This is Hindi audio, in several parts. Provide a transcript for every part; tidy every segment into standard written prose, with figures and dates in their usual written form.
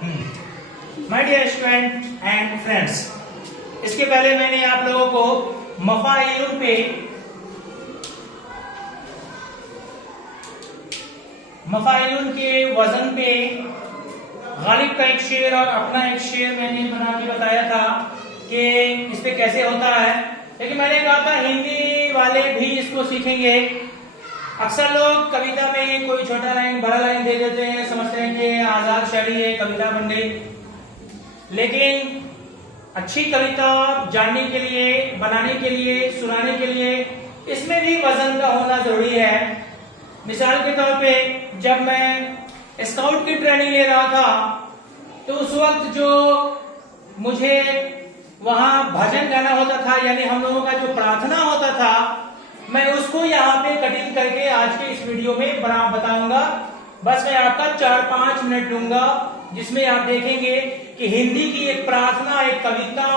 My dear student and friends, इसके पहले मैंने आप लोगों को मफाइलुन के वजन पे गालिब का एक शेर और अपना एक शेर मैंने बना के बताया था कि इस पे कैसे होता है। लेकिन मैंने कहा था हिंदी वाले भी इसको सीखेंगे। अक्सर लोग कविता में कोई छोटा लाइन बड़ा लाइन दे देते हैं, समझते हैं कि आजाद शायरी है, कविता बन गई। लेकिन अच्छी कविता जानने के लिए, बनाने के लिए, सुनाने के लिए इसमें भी वजन का होना जरूरी है। मिसाल के तौर पे जब मैं स्काउट की ट्रेनिंग ले रहा था तो उस वक्त जो मुझे वहां भजन गाना होता था, यानी हम लोगों का जो प्रार्थना होता था, मैं उसको यहाँ पे कटिंग करके आज के इस वीडियो में बताऊंगा। बस मैं आपका 4-5 मिनट लूंगा जिसमें आप देखेंगे कि हिंदी की एक प्रार्थना, एक कविता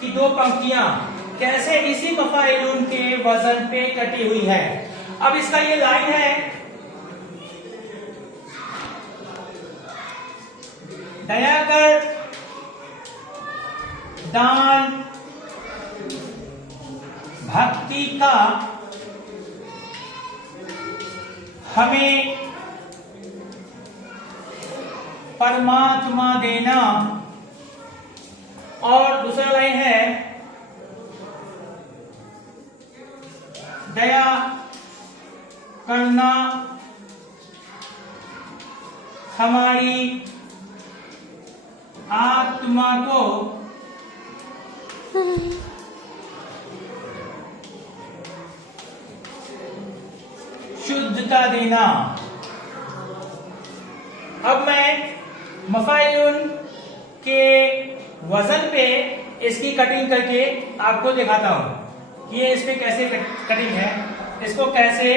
की 2 पंक्तियां कैसे इसी मफाइलुन के वजन पे कटी हुई है। अब इसका ये लाइन है, दया कर दान भक्ति का हमें परमात्मा देना। और दूसरा लाइन है, दया करना हमारी आत्मा को शुद्धता देना। अब मैं मफाइलुन के वजन पे इसकी कटिंग करके आपको दिखाता हूं कि ये इस पे कैसे कटिंग है। इसको कैसे,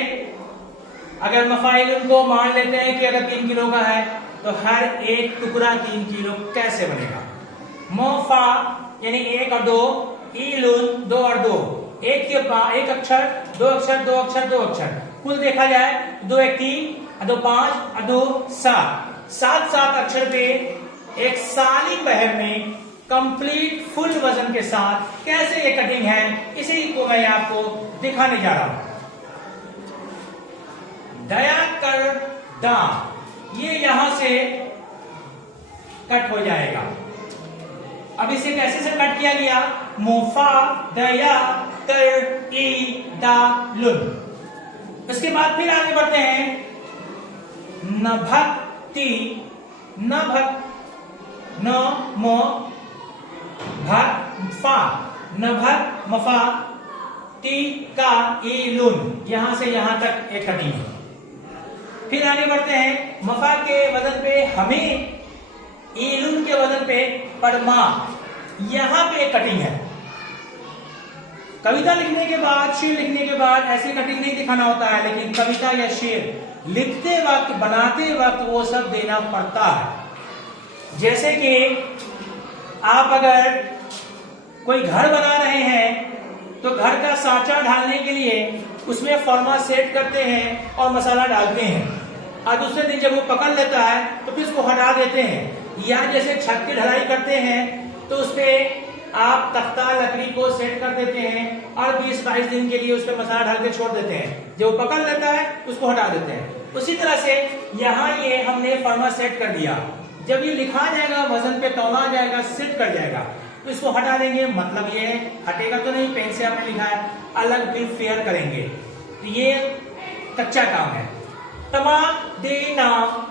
अगर मफाइलुन को मान लेते हैं कि अगर 3 किलो का है तो हर एक टुकड़ा 3 किलो कैसे बनेगा। मोफा यानी 1 और 2, इलुन 2 और 2, एक अक्षर, 2 अक्षर, 2 अक्षर, 2 अक्षर, कुल देखा जाए 2 1 3, 2 5 और 2 7, 7 अक्षर पे एक साली बहर में कंप्लीट फुल वजन के साथ कैसे ये कटिंग है, इसी को मैं आपको दिखाने जा रहा हूं। दया कर दा, ये यहां से कट हो जाएगा। अब इसे कैसे से कट किया गया, मोफा दया कर ई दा लुन। उसके बाद फिर आगे बढ़ते हैं, न भक्ति, न भक्त, न मो भक्त फा, न भक्त मफा टी का ई लुन, यहां से यहां तक एक कटिंग है। फिर आगे बढ़ते हैं, मफा के वजन पे हमें, इलुन के वजन पे परमा, यहां पे एक कटिंग है। कविता लिखने के बाद, शेर लिखने के बाद ऐसी कटिंग नहीं दिखाना होता है, लेकिन कविता या शेर लिखते वक्त, बनाते वक्त वो सब देना पड़ता है। जैसे कि आप अगर कोई घर बना रहे हैं तो घर का सांचा ढालने के लिए उसमें फॉर्मा सेट करते हैं और मसाला डालते हैं, और दूसरे दिन जब वो पकड़ लेता है तो फिर उसको हटा देते हैं। या जैसे छत की ढलाई करते हैं तो उसपे आप तख्ता लकड़ी को सेट कर देते हैं और 20-22 दिन के लिए उस पर मसाला डाल के छोड़ देते हैं, जब वो पकड़ लेता है उसको हटा देते हैं। उसी तरह से यहाँ ये हमने फॉर्मा सेट कर दिया, जब ये लिखा जाएगा, वजन पे तौला जाएगा, सेट कर जाएगा, तो इसको हटा देंगे। मतलब ये हटेगा तो नहीं, पेन से आपने लिखा है, अलग बिल फेयर करेंगे। तो ये कच्चा काम है। तमा देना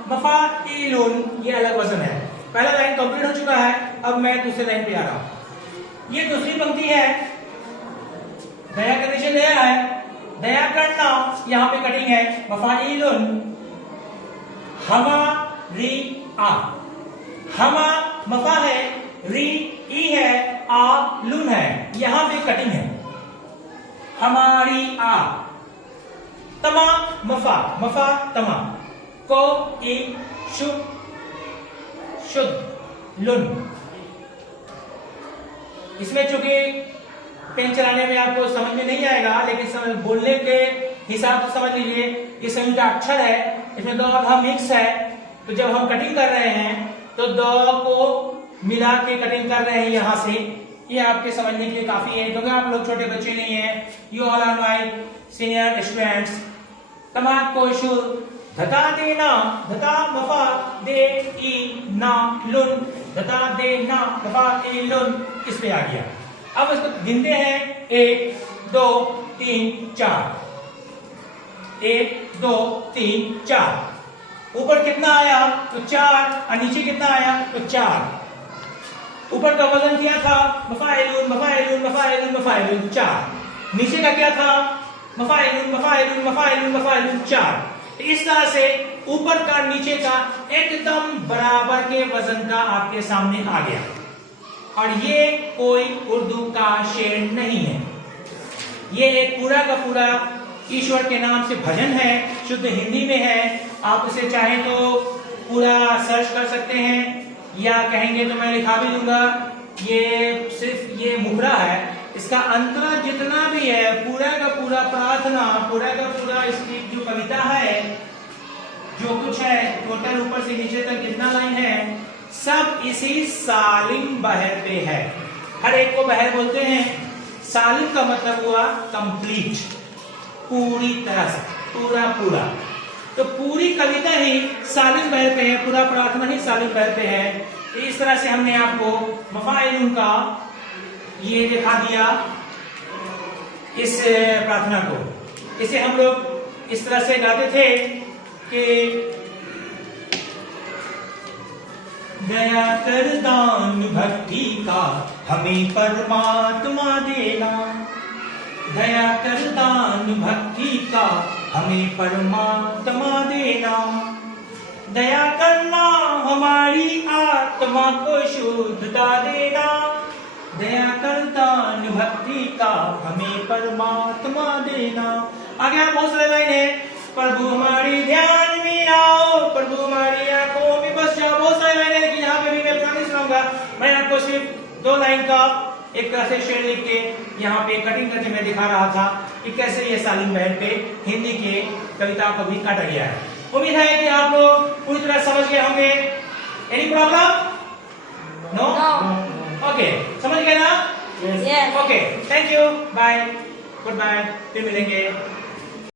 मफा इलुन, ये अलग वजन है। पहला लाइन कंप्लीट हो चुका है, अब मैं दूसरे लाइन पे आ रहा हूं। ये दूसरी पंक्ति है, दया के नीचे दया है, दया करना, यहां पे कटिंग है, मफा इलुन हमा री आ, हमा मफा है, री ई है, आ लुन है, यहां पे कटिंग है, हमारी आ। तमा मफा, मफा तमा, को ई शुद्ध लुन। इसमें चूंकि पेन चलाने में आपको समझ में नहीं आएगा, लेकिन बोलने के हिसाब से समझ लीजिए, ये संयुक्त अक्षर है, इसमें 2 अक्षर मिक्स है। तो जब हम कटिंग कर रहे हैं तो द को मिला के कटिंग कर रहे हैं यहां से। ये आपके समझने के लिए काफी है, क्योंकि आप लोग छोटे बच्चे नहीं हैं। You all are my senior students. तमाम को शुद्ध धता देना, धता मफा दे ई ना लुन, धता दे ना मफा ए लुन, इस पे आ गया। अब इसको गिनते हैं 1 2 3 4। 1 2 3 4। ऊपर कितना आया तो 4, और नीचे कितना आया तो 4। ऊपर का वजन क्या था, मफाइलुन मफाइलुन मफाइलुन मफाइलुन 4। नीचे का क्या था, मफाइलुन मफाइलुन मफाइलुन मफाइलुन 4। तो इस तरह से ऊपर का नीचे का एकदम बराबर के वजन का आपके सामने आ गया। और ये कोई उर्दू का शेर नहीं है, ये एक पूरा का पूरा ईश्वर के नाम से भजन है, शुद्ध हिंदी में है। आप उसे चाहे तो पूरा सर्च कर सकते हैं, या कहेंगे तो मैं लिखा भी दूंगा। ये सिर्फ ये मुखड़ा है, इसका अंतरा जितना भी है पूरा का पूरा प्रार्थना, पूरा का पूरा इसकी जो कविता है, जो कुछ है टोटल ऊपर से नीचे तक जितना लाइन है, सब इसी सालिम बहर पे है। हर एक को बहर बोलते हैं। सालिम का मतलब हुआ कंप्लीट, पूरी तरह से, पूरा पूरा। तो पूरी कविता ही सालिम बहर पे है, पूरा प्रार्थना ही सालिम बहर पे है। इस तरह से हमने आपको मफाइलुन का ये दिखा दिया इस प्रार्थना को। इसे हम लोग इस तरह से गाते थे कि दया कर दान भक्ति का हमें परमात्मा देना, दया कर दान भक्ति का हमें परमात्मा देना, दया करना हमारी आत्मा को शुद्धता देना, दया कर दान भक्ति का हमें परमात्मा देना। आगे आप बहुत सारे लाइन है, प्रभु हमारी ध्यान में आओ, प्रभु हमारी आंखों में बस जाओ, बहुत सारी लाइन है, लेकिन यहाँ पे भी मैं पूरा नहीं सुनाऊंगा। मैं आपको सिर्फ 2 लाइन का एक तरह से शेर लिख के यहाँ पे कटिंग करके मैं दिखा रहा था कि कैसे ये सालिम बहर पे हिंदी के कविता को भी काटा गया है। उम्मीद है कि आप लोग पूरी तरह समझ गए होंगे। Any problem? नो? ओके, समझ गए ना? Yes. Okay, thank you, bye, goodbye, फिर मिलेंगे।